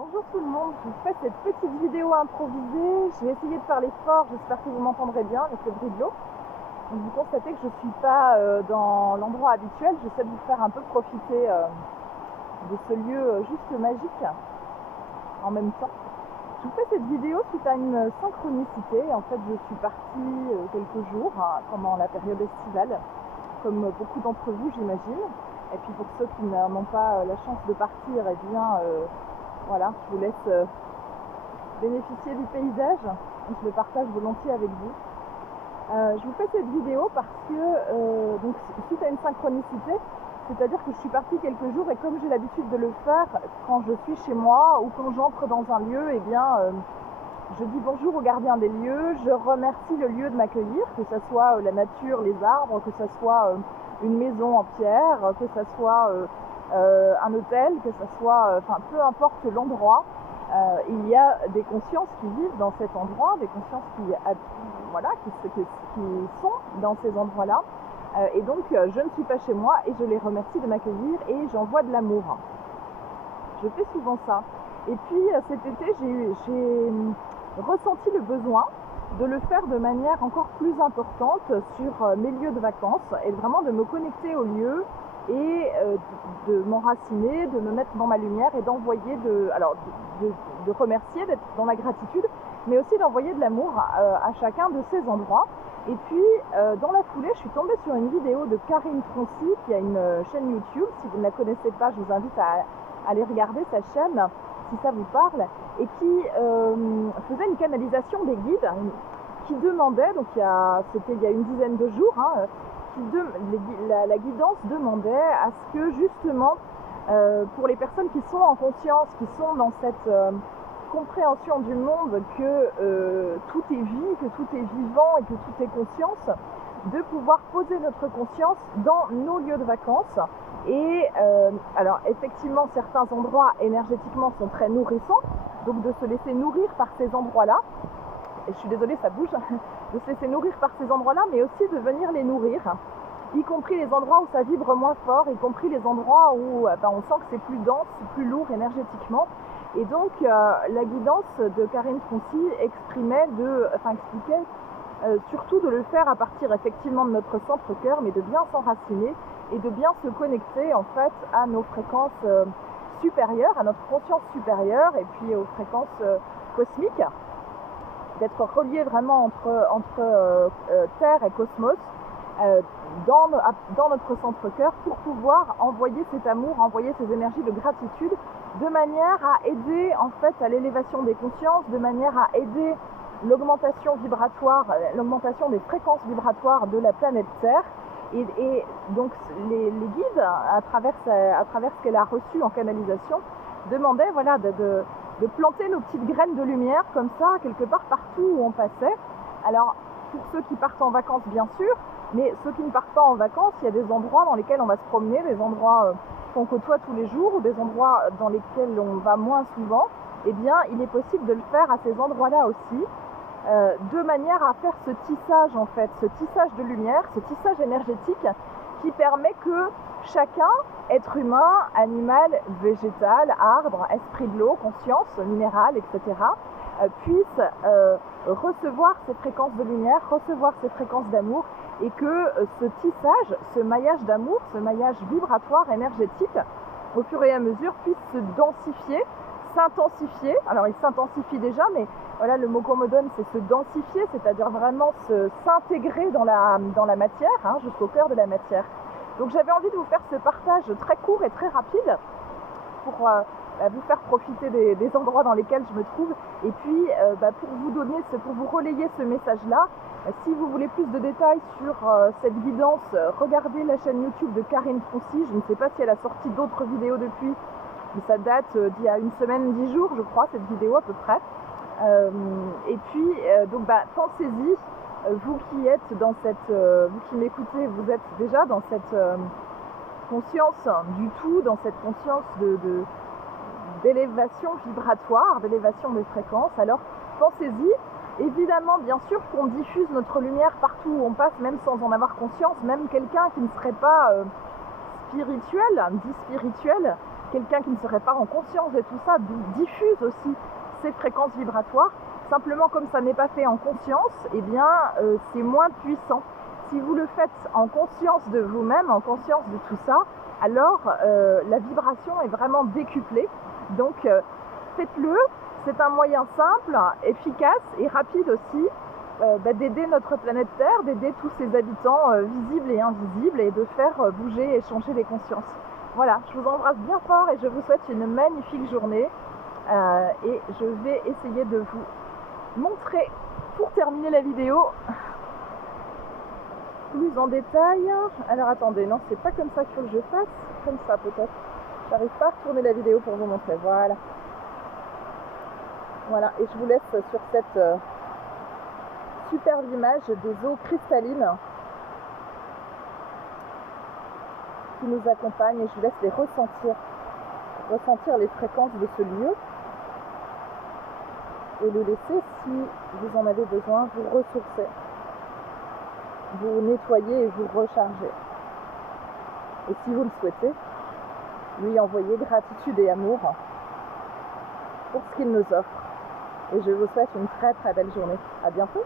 Bonjour tout le monde, je vous fais cette petite vidéo improvisée. Je vais essayer de parler fort, j'espère que vous m'entendrez bien avec le bruit de l'eau. Donc vous constatez que je ne suis pas dans l'endroit habituel, j'essaie de vous faire un peu profiter de ce lieu juste magique en même temps. Je vous fais cette vidéo suite à une synchronicité. En fait, je suis partie quelques jours pendant la période estivale, comme beaucoup d'entre vous j'imagine. Et puis pour ceux qui n'ont pas la chance de partir, eh bien voilà, je vous laisse bénéficier du paysage. Je le partage volontiers avec vous. Je vous fais cette vidéo parce que, donc, suite à une synchronicité, c'est-à-dire que je suis partie quelques jours et comme j'ai l'habitude de le faire quand je suis chez moi ou quand j'entre dans un lieu, eh bien, je dis bonjour au gardien des lieux, je remercie le lieu de m'accueillir, que ce soit la nature, les arbres, que ce soit une maison en pierre, que ce soit un hôtel, que ce soit, enfin peu importe l'endroit, il y a des consciences qui vivent dans cet endroit, des consciences qui sont dans ces endroits-là. Et donc je ne suis pas chez moi et je les remercie de m'accueillir et j'envoie de l'amour. Je fais souvent ça. Et puis cet été, j'ai ressenti le besoin de le faire de manière encore plus importante sur mes lieux de vacances et vraiment de me connecter aux lieux et de m'enraciner, de me mettre dans ma lumière et d'envoyer de remercier, d'être dans la gratitude, mais aussi d'envoyer de l'amour à chacun de ces endroits. Et puis dans la foulée, je suis tombée sur une vidéo de Karine Troncy qui a une chaîne YouTube. Si vous ne la connaissez pas, je vous invite à aller regarder sa chaîne si ça vous parle, et qui faisait une canalisation des guides qui demandait, donc c'était il y a une dizaine de jours, la guidance demandait à ce que justement pour les personnes qui sont en conscience, qui sont dans cette compréhension du monde que tout est vie, que tout est vivant et que tout est conscience, de pouvoir poser notre conscience dans nos lieux de vacances. Et alors effectivement certains endroits énergétiquement sont très nourrissants, donc de se laisser nourrir par ces endroits-là, et je suis désolée ça bouge, de se laisser nourrir par ces endroits-là, mais aussi de venir les nourrir, y compris les endroits où ça vibre moins fort, y compris les endroits où on sent que c'est plus dense, plus lourd énergétiquement. Et donc la guidance de Karine Troncy expliquait surtout de le faire à partir effectivement de notre centre-cœur, mais de bien s'enraciner et de bien se connecter en fait à nos fréquences supérieures, à notre conscience supérieure et puis aux fréquences cosmiques, d'être relié vraiment entre Terre et cosmos dans notre centre-cœur pour pouvoir envoyer cet amour, envoyer ces énergies de gratitude de manière à aider en fait à l'élévation des consciences, de manière à aider l'augmentation vibratoire, l'augmentation des fréquences vibratoires de la planète Terre. Et donc les guides, à travers ce qu'elle a reçu en canalisation, demandaient voilà, de planter nos petites graines de lumière comme ça, quelque part partout où on passait. Alors pour ceux qui partent en vacances bien sûr, mais ceux qui ne partent pas en vacances, il y a des endroits dans lesquels on va se promener, des endroits qu'on côtoie tous les jours ou des endroits dans lesquels on va moins souvent. Eh bien il est possible de le faire à ces endroits-là aussi. De manière à faire ce tissage en fait, ce tissage de lumière, ce tissage énergétique qui permet que chacun, être humain, animal, végétal, arbre, esprit de l'eau, conscience, minéral, etc., puisse recevoir ces fréquences de lumière, recevoir ces fréquences d'amour et que ce tissage, ce maillage d'amour, ce maillage vibratoire énergétique, au fur et à mesure puisse se densifier, s'intensifier. Alors il s'intensifie déjà, mais voilà, le mot qu'on me donne c'est se densifier, c'est-à-dire vraiment s'intégrer dans la matière, jusqu'au cœur de la matière. Donc j'avais envie de vous faire ce partage très court et très rapide pour vous faire profiter des endroits dans lesquels je me trouve et puis pour vous relayer ce message-là. Si vous voulez plus de détails sur cette guidance, regardez la chaîne YouTube de Karine Troncy. Je ne sais pas si elle a sorti d'autres vidéos depuis, mais ça date d'il y a une semaine, 10 jours, je crois, cette vidéo à peu près. Et puis, pensez-y, vous qui êtes dans vous qui m'écoutez, vous êtes déjà dans cette conscience du tout, dans cette conscience d'élévation vibratoire, d'élévation des fréquences. Alors, pensez-y. Évidemment, bien sûr qu'on diffuse notre lumière partout où on passe, même sans en avoir conscience. Même quelqu'un qui ne serait pas spirituel, dit spirituel, quelqu'un qui ne serait pas en conscience de tout ça diffuse aussi ces fréquences vibratoires. Simplement, comme ça n'est pas fait en conscience, eh bien, c'est moins puissant. Si vous le faites en conscience de vous-même, en conscience de tout ça, alors la vibration est vraiment décuplée. Donc, faites-le. C'est un moyen simple, efficace et rapide aussi d'aider notre planète Terre, d'aider tous ses habitants visibles et invisibles et de faire bouger et changer les consciences. Voilà, je vous embrasse bien fort et je vous souhaite une magnifique journée. Et je vais essayer de vous montrer, pour terminer la vidéo, plus en détail. Alors attendez, non, c'est pas comme ça qu'il faut que je fasse. Comme ça peut-être. J'arrive pas à retourner la vidéo pour vous montrer. Voilà. Voilà, et je vous laisse sur cette superbe image des eaux cristallines qui nous accompagnent, et je vous laisse les ressentir les fréquences de ce lieu et le laisser, si vous en avez besoin, vous ressourcer, vous nettoyer et vous recharger. Et si vous le souhaitez, lui envoyer gratitude et amour pour ce qu'il nous offre. Et je vous souhaite une très très belle journée. À bientôt.